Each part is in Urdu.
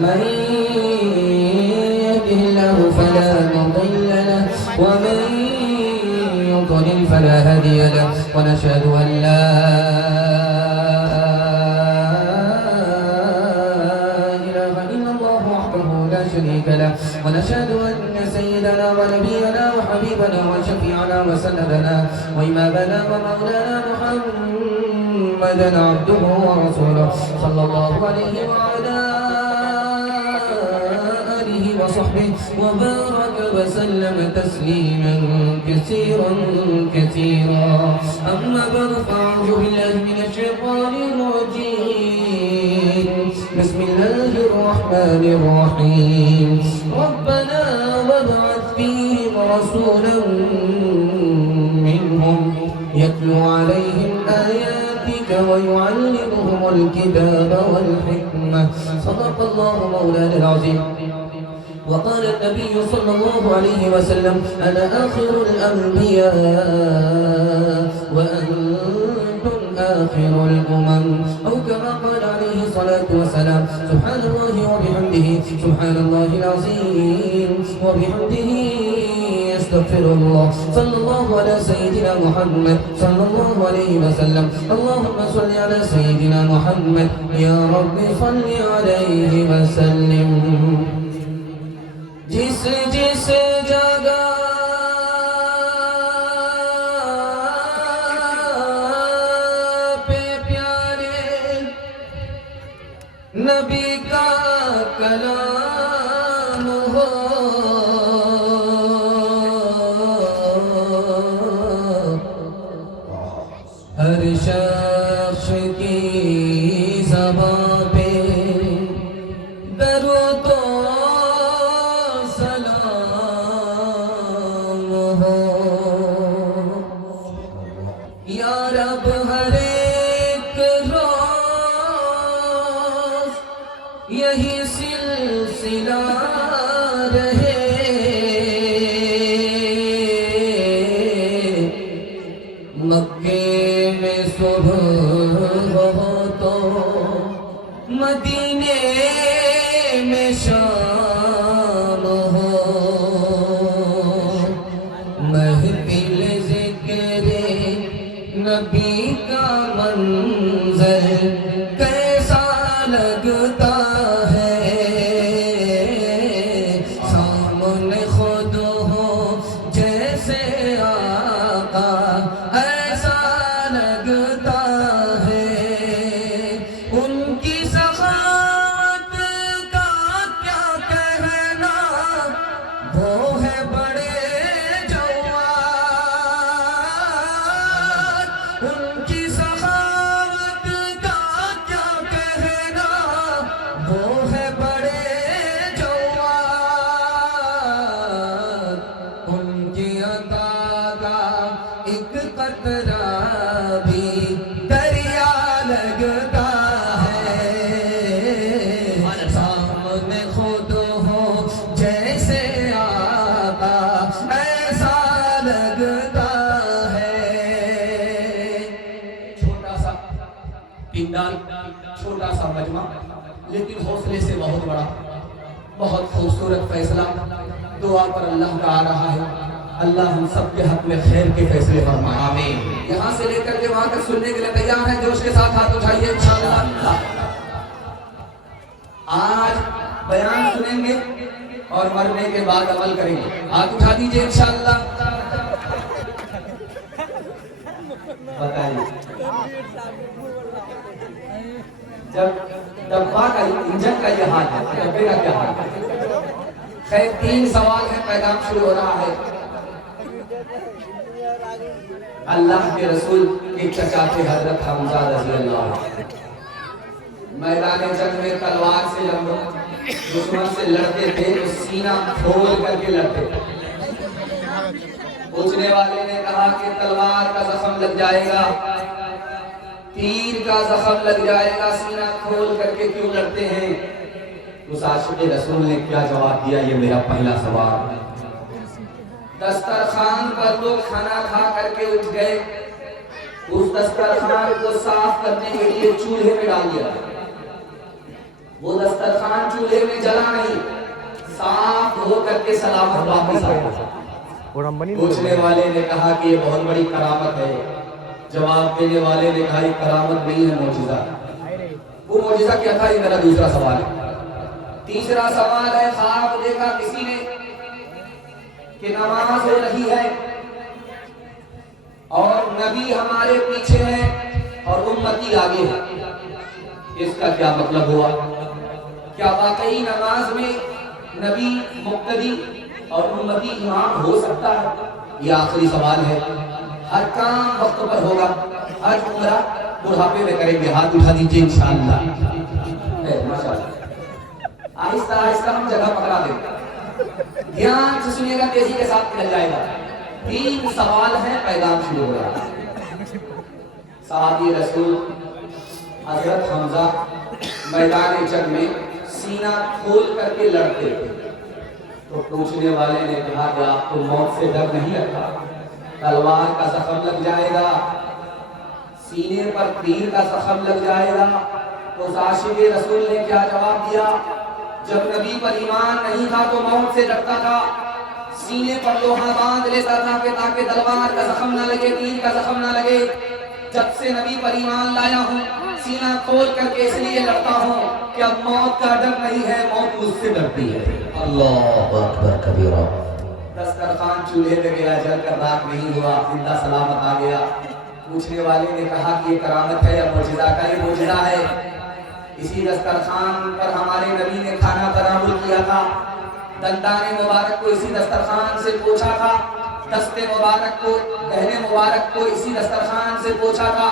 من يهده الله فلا مضل له ومن يضلل فلا هادي له ونشهد أن لا إله إلا الله وحده لا شريك له ونشهد أن سيدنا ونبينا وحبيبنا وشفيعنا وسندنا وإمامنا ومولانا محمدا عبده ورسوله صلى الله عليه وعلى آله وصحبه وبارك وسلم تسليما كثيرا كثيرا أما بعد فأعوذ بالله من الشيطان الرجيم بسم الله الرحمن الرحيم ربنا وابعث فيهم رسولا منهم يتلو عليهم آياتك ويعلمهم الكتاب والحكمة صدق الله مولانا العظيم وقال النبي صلى الله عليه وسلم أنا آخر الأنبياء وأنتم آخر الأمم أو كما قال عليه الصلاة والسلام سبحان الله وبحمده سبحان الله العظيم وبحمده استغفر الله صلى الله على سيدنا محمد صلى الله عليه وسلم اللهم صل على سيدنا محمد يا رب صل عليه وسلم جس جس جگہ پہ پیارے نبی کا کلام ہو ہر شخص کی زبان پہ درود و سلام ہو یا رب ہر ایک روز یہی سلسلہ رہے مکے میں صبح ہو تو مدینے میں شام ہو محفل ذکر نبی کا منظر کیسا لگتا ہے سامنے خود ہو جیسے آقا ایسا لگتا ہے ان کی سخاوت کا کیا کہنا وہ ہے بڑے جواد ان کی سخاوت کا کیا کہنا وہ ہے بڑے جواد ان کی عطا کا ایک قطرہ بھی دریا لگتا ہے سامنے خود ہو جیسے آقا ایسا لگتا ہے چھوٹا سا پنڈال چھوٹا سا مجمع لیکن حوصلے سے بہت بڑا بہت خوبصورت فیصلہ دعا پر اللہ کا آ رہا ہے اللہ ہم سب کے حق میں خیر کے فیصلے فرمائے آمین یہاں سے لے کر کے وہاں تک سننے کے لیے تیار ہیں جوش کے ساتھ ہاتھ اٹھائیے انشاءاللہ آج بیان سنیں گے اور مرنے کے بعد عمل کریں گے ہاتھ اٹھا دیجئے انشاءاللہ بتائیے جب ڈبہ کا انجن کا یہ حال ہے ڈبے کا کیا حال ہے خیر 3 سوال ہے پیغام شروع ہو رہا ہے اللہ کے رسول کے چچا تھے حضرت حمزہ رضی اللہ عنہ میدان جنگ میں تلوار سے دشمن سے لڑتے تھے تو سینہ کھول کر کے لڑتے تھے پوچھنے والے نے کہا کہ تلوار کا زخم لگ جائے گا تیر کا زخم لگ جائے گا سینہ کھول کر کے کیوں لڑتے ہیں اس عاشق رسول نے کیا جواب دیا یہ میرا پہلا سوال ہے دسترخوان پر لوگ کھانا کھا کر کے اٹھ گئے اس دسترخوان کو صاف کرنے کے لیے چولہے میں ڈال دیا وہ دسترخوان چولہے میں جلا نہیں، صاف دھو کر کے سلامت واپس آیا۔ پوچھنے والے نے کہا کہ یہ بہت بڑی کرامت ہے، جواب دینے والے نے کہا یہ کرامت نہیں ہے، معجزہ۔ وہ معجزہ کیا تھا؟ یہ میرا دوسرا سوال ہے۔ تیسرا سوال ہے، خواب دیکھا کسی نے کہ نماز ہو رہی ہے اور نبی ہمارے پیچھے ہے اور امتی آگے ہے، اس کا کیا مطلب ہوا؟ کیا واقعی نماز میں نبی مقتدی اور امتی امام ہو سکتا ہے؟ یہ آخری سوال ہے۔ ہر کام وقت پر ہوگا، حج عمرہ بڑھاپے میں کریں گے، ہاتھ اٹھا دیجیے انشاءاللہ۔ ماشاءاللہ، آہستہ آہستہ ہم جگہ پکڑا دیں گے، دھیان سے سنیے گا، تیزی کے ساتھ نکل جائے گا۔ 3 سوال ہیں، پیغام شروع ہو رہا ہے۔ صحابی رسول حضرت حمزہ میدان جنگ میں سینہ کھول کر کے لڑتے تھے، تو پوچھنے والے نے کہا کہ آپ کو موت سے ڈر نہیں لگتا؟ تلوار کا زخم لگ جائے گا، سینے پر تیر کا زخم لگ جائے گا۔ تو عاشق رسول نے کیا جواب دیا؟ جب نبی پر ایمان نہیں تھا تو موت سے ڈرتا تھا، سینے پر لوہا باندھ لیتا تھا کہ تاکہ تلوار کا زخم نہ لگے، تیر کا زخم نہ لگے۔ جب سے نبی پر ایمان لایا ہوں، سینہ کھول کر کے اس لیے لڑتا ہوں کہ اب موت کا ڈر نہیں ہے، موت مجھ سے ڈرتی ہے۔ اللہ اکبر کبیرہ۔ دسترخوان چولہے میں گیا، جل کر راکھ نہیں ہوا، زندہ سلامت آ گیا۔ پوچھنے والے نے کہا کہ یہ کرامت ہے یا معجزہ؟ کا یہ معجزہ ہے۔ اسی دسترخوان پر ہمارے نبی نے کھانا تناول کیا تھا، دندان مبارک کو اسی دسترخوان سے پوچھا تھا، دست مبارک کو، دہن مبارک کو اسی دسترخوان سے پوچھا تھا،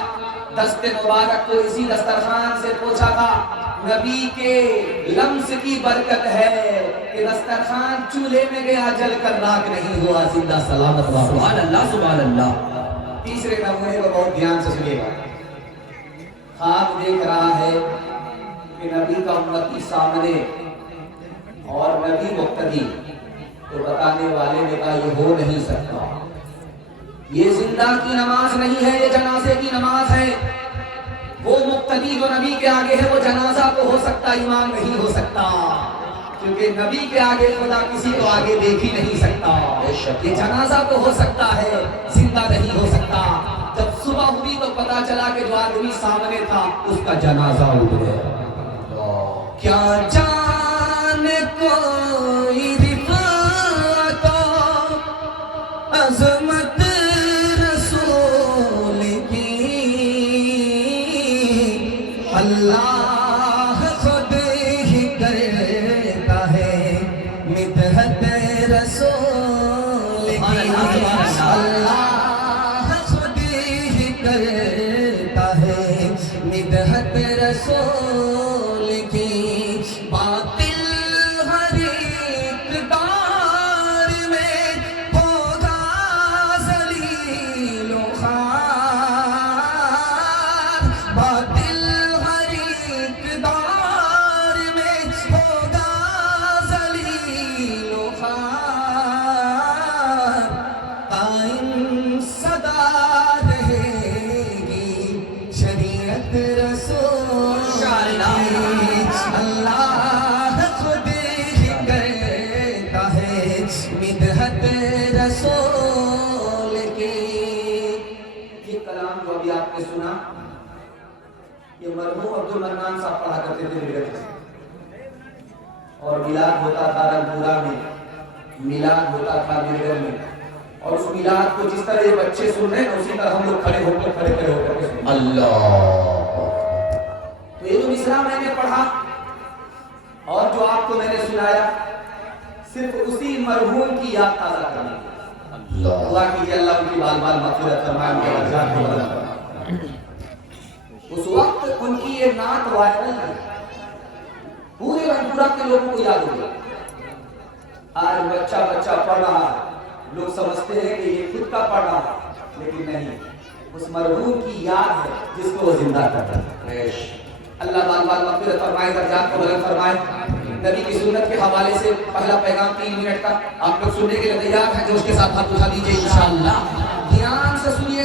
دست مبارک کو اسی دسترخوان سے پوچھا تھا۔ نبی کے لمس کی برکت ہے کہ دسترخوان چولہے میں گیا، جل کر راکھ نہیں ہوا، زندہ سلامت ہوا۔ سبحان اللہ، سبحان اللہ۔ تیسرے نمونے کو بہت دھیان سے سنیے گا۔ خواب دیکھ رہا ہے کہ نبی کا امتی سامنے اور نبی مقتدی، تو بتانے والے نے کہا یہ ہو نہیں سکتا، یہ زندہ کی نماز نہیں ہے، یہ جنازے کی نماز ہے۔ وہ مقتدی جو نبی کے آگے ہے وہ جنازہ تو ہو سکتا، امام نہیں ہو سکتا، کیونکہ نبی کے آگے خدا کسی کو آگے دیکھ ہی نہیں سکتا۔ یہ جنازہ تو ہو سکتا ہے، زندہ نہیں ہو سکتا۔ جب صبح ہوئی تو پتا چلا کہ جو آدمی سامنے تھا اس کا جنازہ اٹھ گیا۔ کیا جانے کوئی رفعت عظمت رسول کی، اللہ خود ہی کرتا ہے مدحت رسول کی، اللہ خود ہی کرتا ہے مدحت رسول کی۔ باطل ہر اقدار میں ہوگا ذلیل و خوار، باطل ہر اقدار میں ہوگا ذلیل و خوار، قائم سدا رہے گی شریعت رسول کی، اللہ خود ہی کرتا ہے مدحت رسول کی۔ یہ کلام جو ابھی آپ نے سنا، یہ مرحوم عبد المنان صاحب پڑھا کرتے تھے میرے سے، اور میلاد ہوتا تھا رنگپورہ میں، میلاد ہوتا تھا میرے گھر میں، اور اس میلاد کو جس طرح یہ بچے سن رہے ہیں اسی طرح ہم لوگ کھڑے ہو کر کے سن۔ اللہ، تو یہ جو مصرع میں نے پڑھا اور جو آپ کو میں نے سنایا، صرف اسی مرحوم کی یاد تازہ کرنے کی۔ دعا کیجیے اللہ ان کی بال بال مغفرت فرمائے، ان کے درجات کو بلند فرمائے۔ اس وقت ان کی یہ نعت وائرل ہے، پورے رنگپورہ کے لوگوں کو یاد ہو گیا۔ آج بچہ بچہ پڑھ رہا ہے، لوگ سمجھتے ہیں کہ یہ خود کا پڑھ رہا ہے، لیکن نہیں، اس مرحوم کی یاد ہے جس کو وہ زندہ کرتا ہے۔ اللہ بال بال مغفرت فرمائے، درجات کو بلند فرمائے۔ نبی کی سنت کے حوالے سے پہلا پیغام 3 منٹ کا آپ لوگ سننے کے لیے تیار ہیں؟ جو اس کے ساتھ ہاتھ اٹھا دیجیے انشاءاللہ، دھیان سے سنیے گا۔